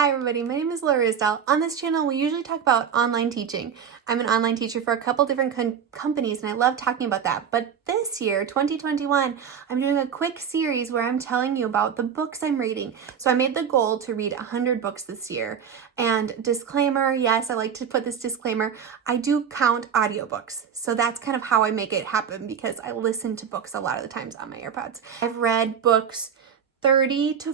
Hi everybody, my name is Laura Isdell. On this channel, we usually talk about online teaching. I'm an online teacher for a couple different companies and I love talking about that. But this year, 2021, I'm doing a quick series where I'm telling you about the books I'm reading. So I made the goal to read 100 books this year. And disclaimer, yes, I like to put this disclaimer, I do count audiobooks. So that's kind of how I make it happen because I listen to books a lot of the times on my AirPods. I've read books 31 to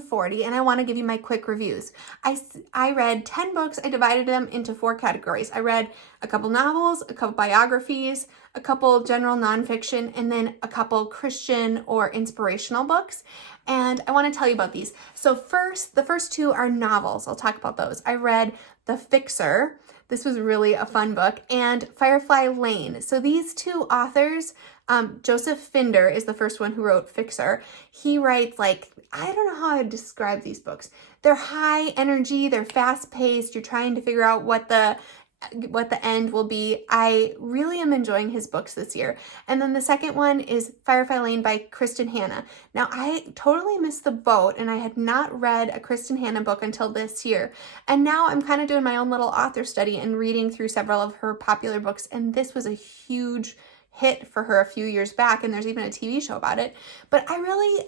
40, and I want to give you my quick reviews. I read 10 books. I divided them into 4 categories. I read a couple novels, a couple biographies, a couple general nonfiction, and then a couple Christian or inspirational books. And I want to tell you about these. So the first 2 are novels. I'll talk about those. I read The Fixer. This was really a fun book, and Firefly Lane. So these 2 authors, Joseph Finder is the first one who wrote Fixer. He writes I don't know how I would describe these books. They're high energy, they're fast paced, you're trying to figure out what the end will be. I really am enjoying his books this year. And then the second one is Firefly Lane by Kristen Hanna. Now, I totally missed the boat and I had not read a Kristen Hanna book until this year. And now I'm kind of doing my own little author study and reading through several of her popular books. And this was a huge hit for her a few years back, and there's even a TV show about it. But I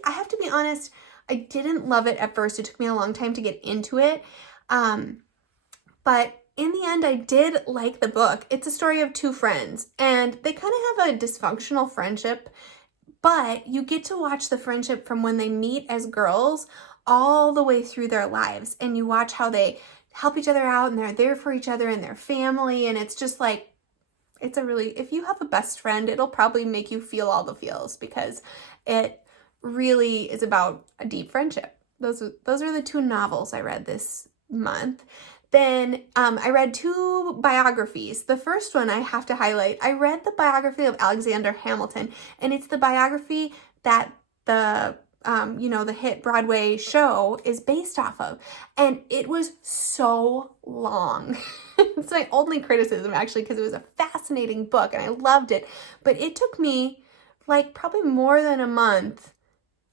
have to be honest, I didn't love it at first. It took me a long time to get into it. But in the end, I did like the book. It's a story of 2 friends, and they kind of have a dysfunctional friendship, but you get to watch the friendship from when they meet as girls all the way through their lives, and you watch how they help each other out, and they're there for each other and their family, and it's just like, if you have a best friend, it'll probably make you feel all the feels because it really is about a deep friendship. Those are the 2 novels I read this month. Then I read 2 biographies. The first one I have to highlight. I read the biography of Alexander Hamilton, and it's the biography that the hit Broadway show is based off of. And it was so long. It's my only criticism, actually, because it was a fascinating book and I loved it. But it took me probably more than a month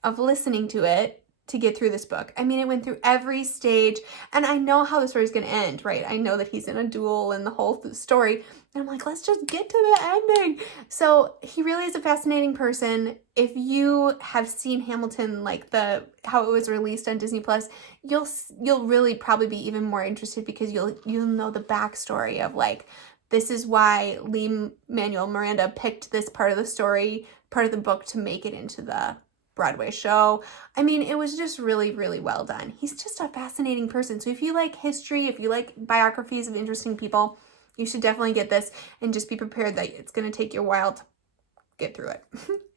of listening to it to get through this book. I mean, it went through every stage, and I know how the story's going to end, right? I know that he's in a duel and the whole story. And I'm like, let's just get to the ending. So he really is a fascinating person. If you have seen Hamilton, how it was released on Disney Plus, you'll really probably be even more interested because you'll know the backstory of this is why Lin-Manuel Miranda picked this part of the story, part of the book, to make it into the Broadway show. I mean, it was just really, really well done. He's just a fascinating person. So if you like history, if you like biographies of interesting people, you should definitely get this and just be prepared that it's going to take you a while to get through it.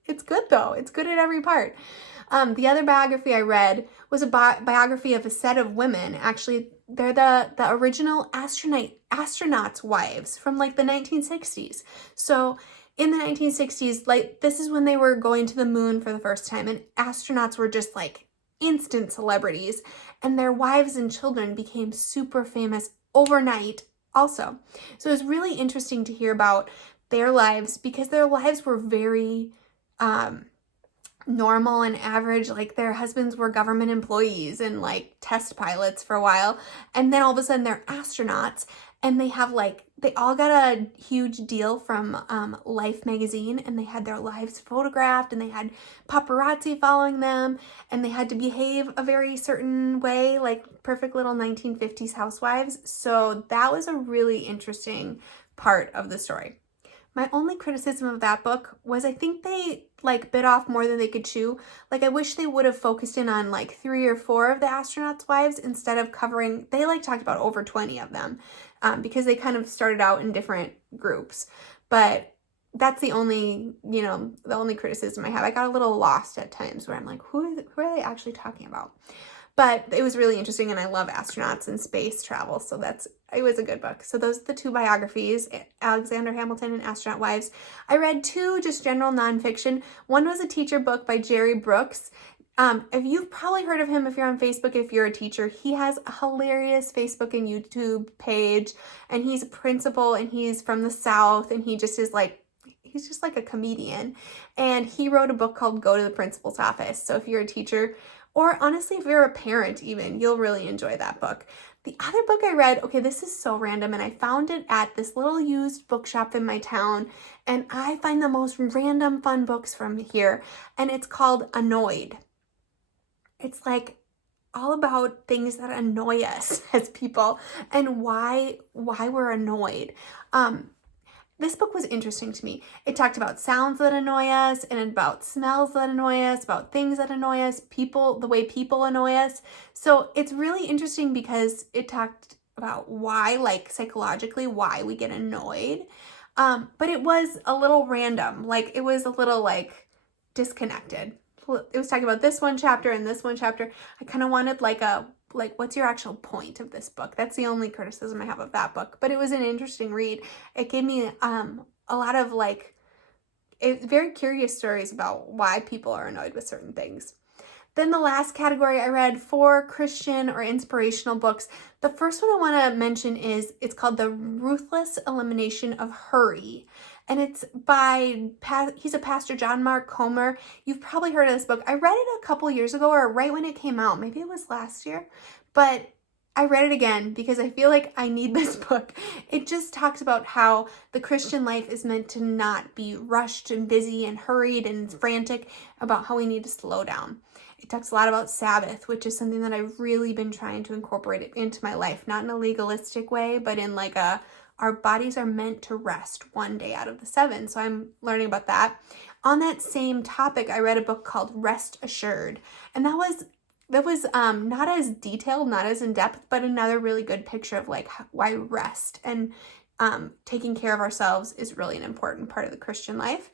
It's good though. It's good at every part. The other biography I read was a biography of a set of women. Actually, they're the original astronauts' wives from the 1960s. So in the 1960s, this is when they were going to the moon for the first time, and astronauts were just instant celebrities, and their wives and children became super famous overnight also. So it was really interesting to hear about their lives because their lives were very normal and average. Their husbands were government employees and test pilots for a while, and then all of a sudden they're astronauts, and they have they all got a huge deal from Life magazine, and they had their lives photographed, and they had paparazzi following them, and they had to behave a very certain way, perfect little 1950s housewives. So that was a really interesting part of the story. My only criticism of that book was I think they bit off more than they could chew. I wish they would have focused in on 3 or 4 of the astronauts' wives instead of covering, they talked about over 20 of them because they kind of started out in different groups. But that's the only criticism I have. I got a little lost at times where I'm like, who are they actually talking about? But it was really interesting, and I love astronauts and space travel, so it was a good book. So those are the 2 biographies, Alexander Hamilton and Astronaut Wives. I read 2 just general nonfiction. One was a teacher book by Jerry Brooks. If you've probably heard of him if you're on Facebook, if you're a teacher, he has a hilarious Facebook and YouTube page, and he's a principal, and he's from the South, and he just is he's just a comedian. And he wrote a book called Go to the Principal's Office. So if you're a teacher Or honestly, if you're a parent even, you'll really enjoy that book. The other book I read, okay, this is so random, and I found it at this little used bookshop in my town, and I find the most random fun books from here, and it's called Annoyed. It's like all about things that annoy us as people and why we're annoyed. This book was interesting to me. It talked about sounds that annoy us and about smells that annoy us, about things that annoy us, people, the way people annoy us. So it's really interesting because it talked about why, like psychologically, why we get annoyed. But it was a little random. Like it was a little like disconnected. It was talking about this one chapter and this one chapter. I kind of wanted like what's your actual point of this book? That's the only criticism I have of that book. But it was an interesting read. It gave me a lot of very curious stories about why people are annoyed with certain things. Then the last category I read, 4 Christian or inspirational books. The first one I want to mention it's called The Ruthless Elimination of Hurry. And it's by, he's a pastor, John Mark Comer. You've probably heard of this book. I read it a couple years ago or right when it came out. Maybe it was last year. But I read it again because I feel like I need this book. It just talks about how the Christian life is meant to not be rushed and busy and hurried and frantic, about how we need to slow down. It talks a lot about Sabbath, which is something that I've really been trying to incorporate into my life, not in a legalistic way, but in like our bodies are meant to rest one day out of the 7. So I'm learning about that. On that same topic, I read a book called Rest Assured. And that was not as detailed, not as in-depth, but another really good picture of like why rest and taking care of ourselves is really an important part of the Christian life.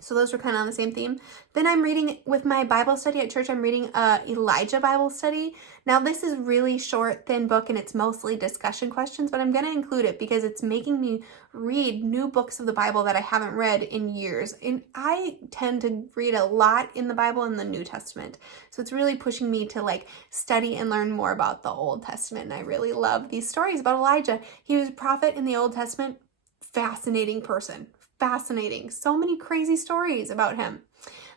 So those were kind of on the same theme. Then I'm reading, with my Bible study at church, I'm reading Elijah Bible study. Now this is really short, thin book, and it's mostly discussion questions, but I'm going to include it because it's making me read new books of the Bible that I haven't read in years. And I tend to read a lot in the Bible in the New Testament. So it's really pushing me to like study and learn more about the Old Testament. And I really love these stories about Elijah. He was a prophet in the Old Testament. Fascinating person. Fascinating. So many crazy stories about him.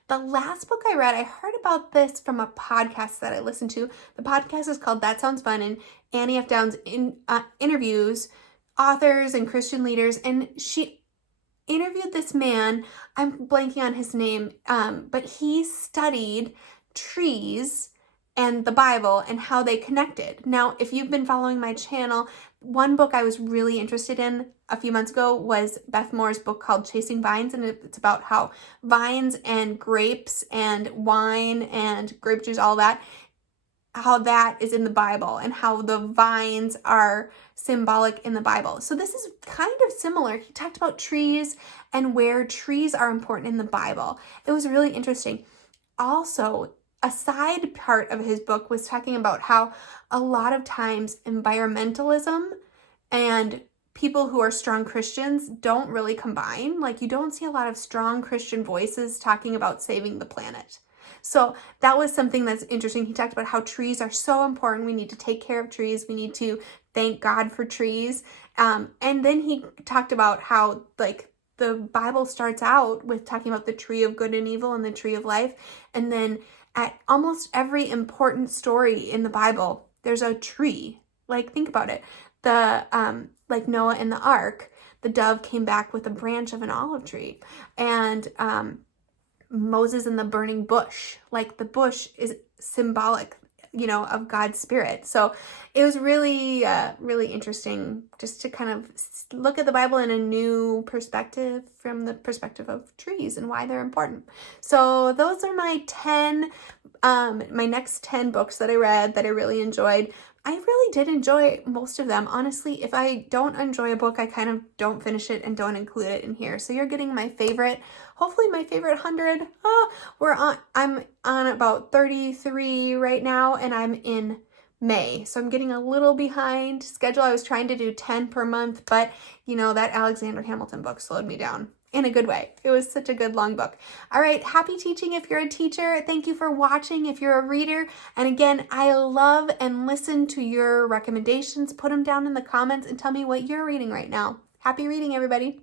The last book I read, I heard about this from a podcast that I listened to. The podcast is called That Sounds Fun, and Annie F. Downs interviews authors and Christian leaders, and she interviewed this man. I'm blanking on his name, but he studied trees and the Bible and how they connected. Now, if you've been following my channel, one book I was really interested in a few months ago was Beth Moore's book called Chasing Vines, and it's about how vines and grapes and wine and grape juice, all that, how that is in the Bible and how the vines are symbolic in the Bible. So this is kind of similar. He talked about trees and where trees are important in the Bible. It was really interesting. Also, a side part of his book was talking about how a lot of times environmentalism and people who are strong Christians don't really combine. Like you don't see a lot of strong Christian voices talking about saving the planet. So that was something that's interesting. He talked about how trees are so important. We need to take care of trees. We need to thank God for trees. And then he talked about how like the Bible starts out with talking about the tree of good and evil and the tree of life. And then at almost every important story in the Bible, there's a tree. Like, think about it. Like Noah and the ark, the dove came back with a branch of an olive tree. And Moses and the burning bush, like the bush is symbolic, of God's spirit. So it was really, really interesting just to kind of look at the Bible in a new perspective, from the perspective of trees and why they're important. So those are my next 10 books that I read that I really enjoyed. I really did enjoy most of them. Honestly, if I don't enjoy a book, I kind of don't finish it and don't include it in here. So you're getting my favorite, hopefully my favorite 100. I'm on about 33 right now, and I'm in May. So I'm getting a little behind schedule. I was trying to do 10 per month, but that Alexander Hamilton book slowed me down. In a good way. It was such a good long book. All right, happy teaching if you're a teacher. Thank you for watching if you're a reader. And again, I love and listen to your recommendations. Put them down in the comments and tell me what you're reading right now. Happy reading, everybody.